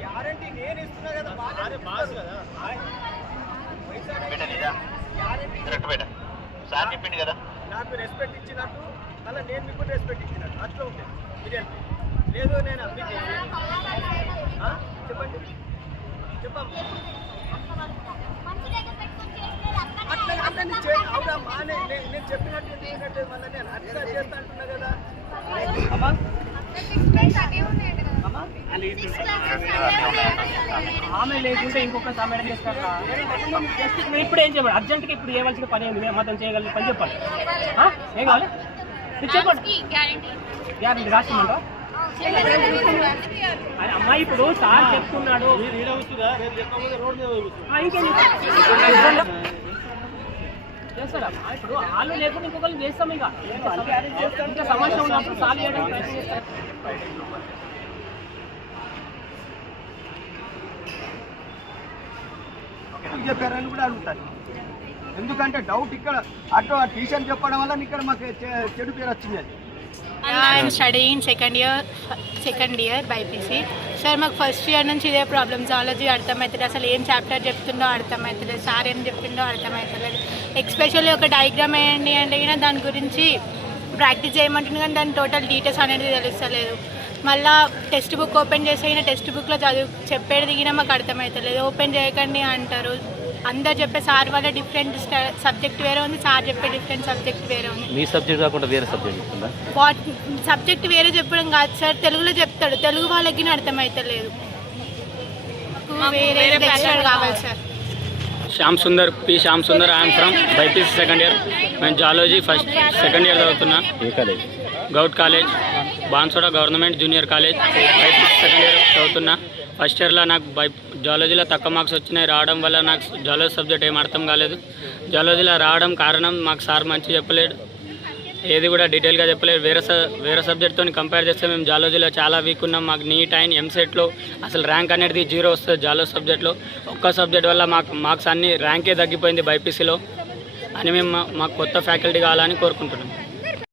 Guarantee నేను ఇస్తున్నా కదా, సార్ చెప్పింది కదా, నాకు రెస్పెక్ట్ ఇచ్చినట్టు మళ్ళీ నేను మీకు రెస్పెక్ట్ ఇచ్చినట్టు అట్లా ఉంటుంది. మీరు లేదు నేను చెప్పండి చెప్పమ్మా అట్లా అవునమ్మా నేను చెప్పినట్టు ఎందుకంటే మళ్ళీ నేను అట్లా చేస్తా అంటున్నా కదా అమ్మా. ఆమె లేకుంటే ఇంకొక సమయం చేస్తారు. ఇప్పుడు ఏం చెప్పాలి? అర్జెంట్గా ఇప్పుడు చేయవలసిన పని ఏంది? మాత్రం చేయగలిగిన పని చెప్పాలి. ఏం కావాలి చెప్పండి. గ్యారెంటీ రాసిమంటా అమ్మాయి? ఇప్పుడు సార్ చెప్తున్నాడు చేస్తారా? ఇప్పుడు వాళ్ళు లేకుండా ఇంకొకరు చేస్తాం. ఇంకా సమస్య ఉన్నప్పుడు సాల్వ్ చేయడానికి ప్రయత్నం చేస్తారు. చెప్పారని కూడా అడుగుతాను. ఎందుకంటే డౌట్ ఇక్కడ అటు ఆ టీచర్ చెప్పడం వల్ల ఇక్కడ మాకు చెడు పేరు వచ్చింది. I'm studying second year BiPC. Sir మాకు ఫస్ట్ ఇయర్ నుంచి ఇదే ప్రాబ్లమ్. జువాలజీ అర్థమవుతుంది, అసలు ఏం చాప్టర్ చెప్తుండో అర్థమవుతుంది, సార్ ఏం చెప్తుండో అర్థమవుతలేదు. ఎక్స్పెషల్లీ ఒక డయాగ్రామ్ వేయండి అంటే కూడా దాని గురించి ప్రాక్టీస్ చేయమంటుంది, కానీ దాని టోటల్ డీటెయిల్స్ అనేది తెలుస్తలేదు. మళ్ళీ టెక్స్ట్ బుక్ ఓపెన్ చేసి అయినా టెక్స్ట్ బుక్లో చెప్పేది దిగినా మాకు అర్థమవుతలేదు. ఓపెన్ చేయకండి అంటారు. అందరు చెప్పే సార్ వల్ల డిఫరెంట్ సబ్జెక్ట్ వేరే ఉంది, సార్ చెప్పే డిఫరెంట్ సబ్జెక్ట్ వేరే ఉంది. మీ సబ్జెక్ట్ కాకుండా వేరే సబ్జెక్ట్ ఉందా? సబ్జెక్ట్ వేరే చెప్పడం కాదు సార్, తెలుగులో చెప్తాడు, తెలుగు వాళ్ళకి అర్థమవుతలేదు. వేరే లెక్చరర్ కావాలి sir. Shyam Sundar, P Shyam Sundar. I'm from BiPC second year. నేను జువాలజీ సెకండ్ ఇయర్ చదువుతున్నా. ఏ college? Govt college, Bansoda government junior college. BiPC second year చదువుతున్నా. ఫస్ట్ ఇయర్లో నాకు జువాలజీలో తక్కువ మార్క్స్ వచ్చినాయి. రావడం వల్ల నాకు జువాలజీ సబ్జెక్ట్ ఏం అర్థం కాలేదు. జువాలజీలో రావడం కారణం మాకు సార్ మంచి చెప్పలేడు, ఏది కూడా డీటెయిల్గా చెప్పలేదు. వేరే సబ్జెక్ట్తో కంపేర్ చేస్తే మేము జువాలజీలో చాలా వీక్ ఉన్నాం. మాకు నీట్ అండ్ ఎంసెట్లో అసలు ర్యాంక్ అనేది 0 వస్తుంది జువాలజీ సబ్జెక్ట్లో. ఒక్క సబ్జెక్ట్ వల్ల మార్క్స్ అన్ని ర్యాంకే తగ్గిపోయింది బైపీసీలో అని. మేము మాకు కొత్త ఫ్యాకల్టీ కావాలని కోరుకుంటున్నాం.